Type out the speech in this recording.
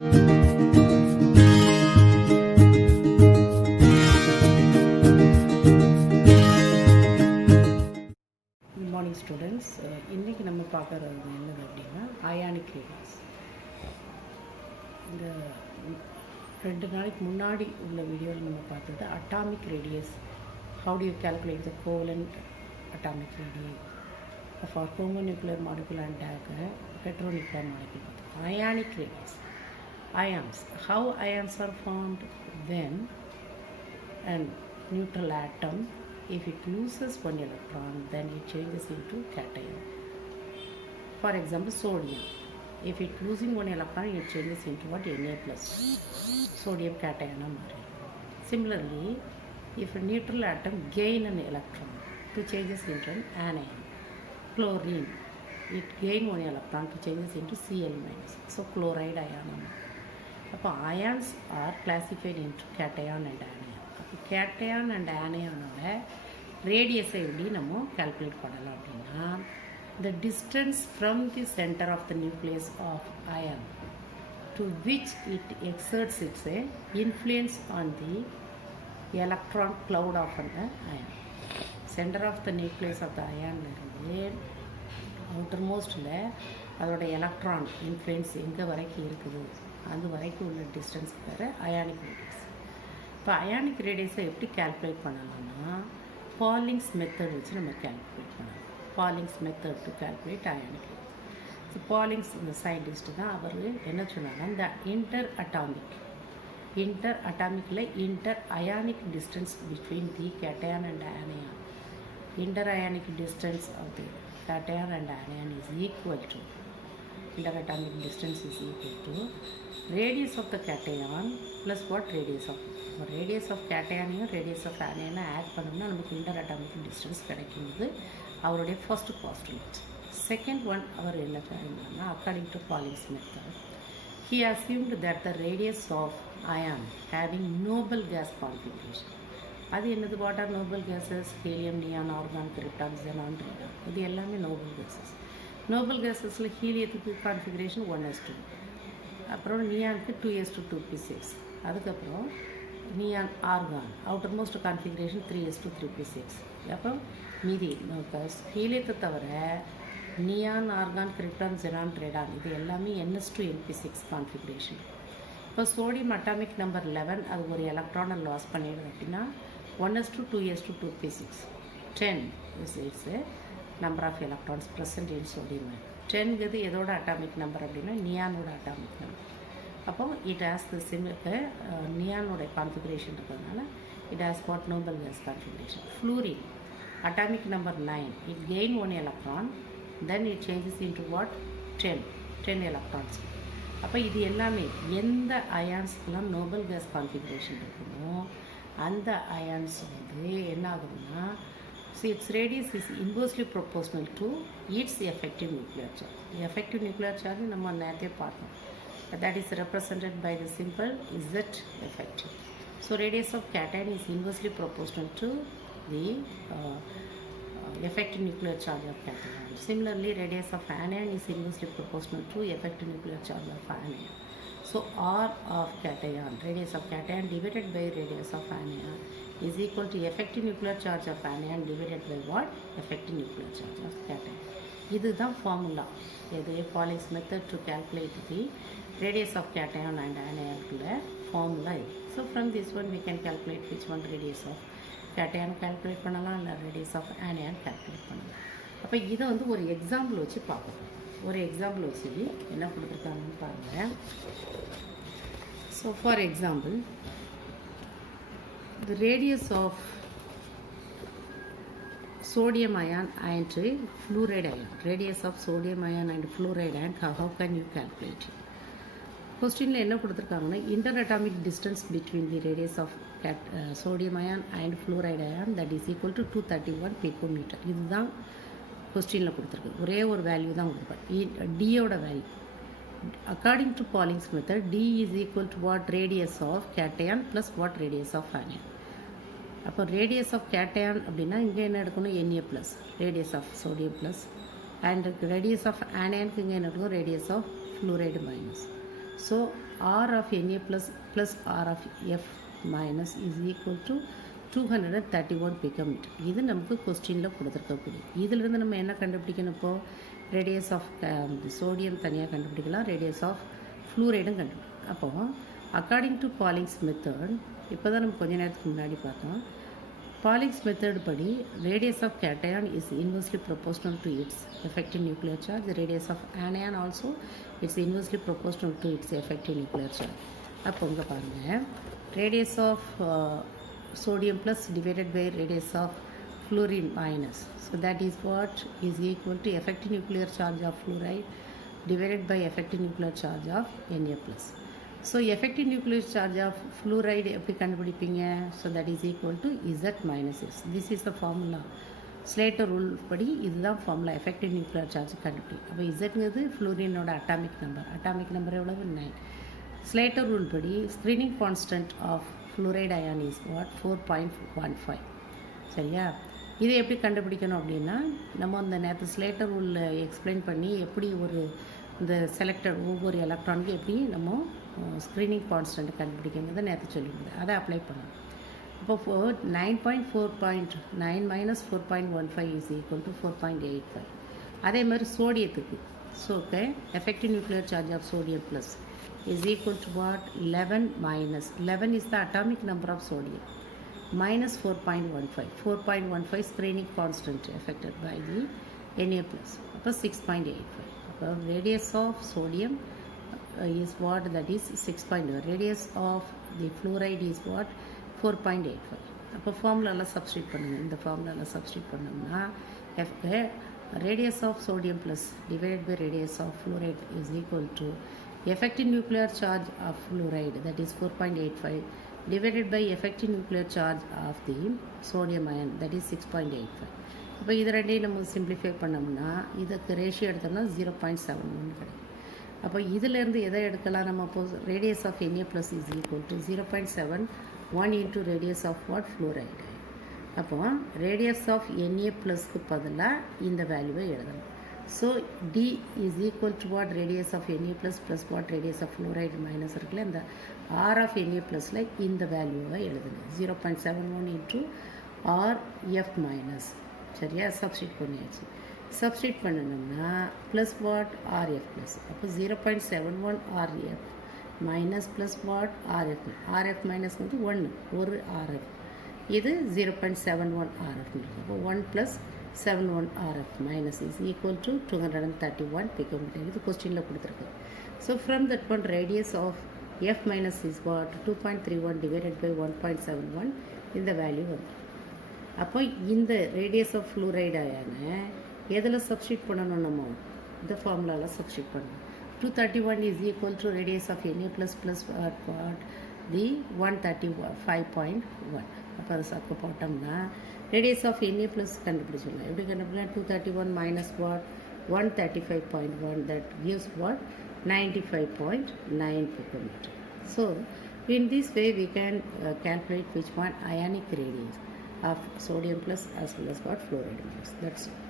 Good morning students. இன்றைக்கி நம்ம பார்க்குறது என்னது அப்படின்னா அயானிக் ரேடியஸ். இந்த 2 நாளைக்கு முன்னாடி உள்ள வீடியோவில் நம்ம பார்த்தது atomic radius. How do you calculate the covalent atomic radius for thermonuclear molecule and heteronuclear molecule? Ionic radius. Ions. How ions are formed? When a neutral atom, if it loses one electron, then it changes into cation. For example, sodium. If it losing one electron, it changes into what? Na plus. Sodium cation. Similarly, if a neutral atom gain an electron, it changes into an anion. Chlorine, it gain one electron, it changes into Cl minus. So chloride ion. So ions are classified into cation and anion. Cation and anion radius எப்படி நம்ம calculate பண்ணலாம் அப்படின்னா, the distance from the center of the nucleus of ion to which it exerts its influence on the electron cloud of an ion. Center of the nucleus of the ion இருந்து outermostல அதோட electron influence எங்கே வரைக்கும் இருக்குது அது வரைக்கும் உள்ள distance பேர் ionic radius. இப்போ அயானிக் ரேடியஸை எப்படி கால்குலேட் பண்ணலாம்னா, பாலிங்ஸ் மெத்தட் வச்சு நம்ம கால்குலேட் பண்ணலாம். Pauling's method to calculate ionic radius. So Pauling's இந்த சயின்டிஸ்ட்டு தான் அவர் என்ன சொன்னாங்கன்னா, இந்த இன்டர் அட்டாமிக்கில் inter ionic distance between the cation and anion. Inter ionic distance of the cation and anion is equal to interatomic distance is equal to radius of the cation plus what? Radius of cation and radius of anion add பண்ணோம்னா நமக்கு interatomic distance கிடைக்குது. அவருடைய first postulate. Second one அவர் என்ன சொன்னாங்கன்னா, according to Pauling's method, he assumed that the radius of ion having noble gas configuration, அது என்னது? What are noble gases? Helium, neon, argon, krypton, xenon, radon. இது எல்லாமே noble gases. Noble கேஸஸில் ஹீலியத்துக்கு configuration 1s2, அப்புறம் நியானுக்கு 2s2 2p6, அதுக்கப்புறம் neon argon outermost configuration 3s2 3p6. அப்புறம் மீதி ஹீலியத்தை தவிர neon, argon, krypton, xenon, radon இது எல்லாமே ns2 np6 கான்ஃபிகரேஷன். இப்போ சோடியம் அட்டாமிக் நம்பர் 11 அது ஒரு எலக்ட்ரானை லாஸ் பண்ணிடுது அப்படின்னா 1s2 2s2 2p6 10 is its number of electrons present in sodium. 10ங்கிறது எதோட அட்டாமிக் நம்பர் அப்படின்னா நியானோட அட்டாமிக் நம்பர். அப்போ இட் ஹாஸ் தி நியானோட கான்ஃபிகரேஷன் இருக்கிறதுனால it has what? Nobel case configuration. Fluorine atomic number 9, it gain 1 electron, then it changes into what? 10 electrons. அப்போ இது எல்லாமே எந்த அயான்ஸ்க்கெலாம் Nobel case configuration இருக்குமோ அந்த அயான்ஸ் வந்து என்ன ஆகுதுன்னா, it's radius is inversely proportional to its effective nuclear charge. Effective nuclear charge நம்ம நேரத்தையே பார்த்தோம். That is represented by the symbol Z effective. So radius of cation is inversely proportional to the effective nuclear charge of cation. Similarly, radius of anion is inversely proportional to effective nuclear charge of anion. So R of cation, radius of cation divided by radius of anion is equal to effective nuclear charge of anion divided by what? Effective nuclear charge of cation. இதுதான் formula. இது Pauling's method to calculate the radius of cation and anion குள்ள formula இது. So from this one we can calculate which one radius of cation calculate பண்ணலாம், இல்லை radius of anion calculate பண்ணலாம். அப்போ இதை வந்து ஒரு எக்ஸாம்பிள் வச்சு பார்க்கணும். ஒரு எக்ஸாம்பிள் வச்சு என்ன கொடுத்துருக்காங்கன்னு பாருங்கள். So for example, the radius of sodium ion and fluoride ion, radius of sodium ion and fluoride ion, how can you calculate it? கொஸ்டினில் என்ன கொடுத்துருக்காங்கன்னா, interatomic distance between the radius of sodium ion and fluoride ion that is equal to 231 picometer. இதுதான் கொஸ்டினில் கொடுத்துருக்கு. ஒரே ஒரு value தான் கொடுப்பார், டியோட value. According to Pauling's method, D is equal to what? Radius of cation plus what? Radius of anion. அப்போ radius of cation அப்படின்னா இங்கே என்ன எடுக்கணும்? Na plus radius of sodium plus, and radius of ஆனியானுக்கு இங்கே என்ன எடுக்கணும்? Radius of fluoride minus. So R of Na plus R of F minus is equal to 231 picometer. இது நமக்கு கொஸ்டினில் கொடுத்துருக்கக்கூடிய இதிலிருந்து நம்ம என்ன கண்டுபிடிக்கணும்? இப்போது ரேடியஸ் ஆஃப் சோடியம் தனியாக கண்டுபிடிக்கலாம், ரேடியஸ் ஆஃப் ஃப்ளூரைடும் கண்டுபிடிக்கலாம். அப்போது அக்கார்டிங் டு பாலிங்ஸ் மெத்தட், இப்போ தான் நம்ம கொஞ்ச நேரத்துக்கு முன்னாடி பார்த்தோம். பாலிங்ஸ் மெத்தட் படி radius of cation is inversely proportional to its effective nuclear charge. The radius of anion also it's inversely proportional to its effective nuclear charge. அப்போ இங்கே பாருங்கள், radius of sodium plus divided by radius of fluorine minus. So that is what is equal to effective nuclear charge of fluoride divided by effective nuclear charge of Na plus. So effective nuclear charge of fluoride எப்படி கண்டுபிடிப்பீங்க? So that is equal to Z minus S. This is the formula. Slater rule படி இதுதான் formula. effective nuclear charge கண்டுபிடி. அப்போ Zங்கிறது ஃப்ளூரினோட atomic number எவ்வளவு? 9. Slater rule படி screening constant of fluoride ion is what? 4.15. சரியா? இதை எப்படி கண்டுபிடிக்கணும் அப்படின்னா, நம்ம அந்த நேரத்து ஸ்லேட்டர் ரூலில் எக்ஸ்பிளைன் பண்ணி எப்படி ஒரு இந்த செலக்டட் ஒவ்வொரு எலக்ட்ரானுக்கு எப்படி நம்ம ஸ்க்ரீனிங் கான்ஸ்டன்ட் கண்டுபிடிக்கிறது நேற்று சொல்லியிருந்தேன். அதை அப்ளை பண்ணணும். இப்போ 9.4.9 மைனஸ் 4.15 இஸ் ஈக்குவல் டு 4.85. அதே மாதிரி சோடியத்துக்கு okay effective nuclear charge of sodium plus is equal to what? 11 minus 11 is the atomic number of sodium minus 4.15. 4.15 screening constant affected by the Na plus. அப்போ 6.85. அப்போ radius of sodium is what? That is 6.1. Radius of the fluoride is what? 4.85. அப்போ ஃபார்முலாவில் substitute பண்ணுங்க. இந்த ஃபார்முலாவில் substitute பண்ணோம்னா radius of sodium plus divided by radius of fluoride is equal to effective nuclear charge of fluoride, that is 4.85, divided by effective nuclear charge of the sodium ion, that is 6.85. இப்போ இது ரெண்டையும் நம்ம simplify பண்ணோம்னா இதுக்கு ratio எடுத்தோம்னா 0.71 கிடைக்கும். அப்போ இதிலேருந்து எதை எடுக்கலாம் நம்ம? அப்போது radius of Na plus is equal to 0.71 into radius of what? Fluoride. அப்போ ரேடியஸ் ஆஃப் Na ப்ளஸ்க்கு பதிலாக இந்த வேல்யூவை எழுதணும். So d is equal to what? Radius of Na plus plus what? Radius of fluoride minus இருக்குல்ல, இந்த R of Na ப்ளஸில் இந்த வேல்யூவை எழுதுங்க. 0.71 இன்ட்டு ஆர்எஃப் மைனஸ். சரியா? சப்ஸ்டியூட் பண்ணியாச்சு. சப்ஸ்டியூட் பண்ணணும்னா ப்ளஸ் வாட்? RF plus. அப்போ 0.71 RF minus plus what? RF. RF minus வந்து 1 ஒரு ஆர்எஃப். இது 0.71 ஆர்எஃப். அப்போ 1 plus 71 RF minus is equal to 231 picometer. இது கொஸ்டினில் கொடுத்துருக்கு. So from that one radius of F minus is what? 2.31 divided by 1.71. இந்த value வந்து அப்போ இந்த ரேடியஸ் ஆஃப் ஃப்ளூரைடு அயான எதில் சப்ஸ்டியூட் பண்ணணும்? நம்ம இந்த ஃபார்முலாவில் சப்ஸ்டியூட் பண்ணணும். 231 is equal to radius of Na plus plus what? The 135.1. அப்போ அதை சக்க போட்டோம்னா ரேடியஸ் ஆஃப் Na ப்ளஸ் கண்டுபிடிச்சிடலாம். எப்படி கண்டுபிடிக்கலாம்? 231 minus what? 135.1. That gives what? 95.9 picometer. So in this way we can calculate which one? Ionic radius of sodium plus as well as what? Fluoride minus. That's it.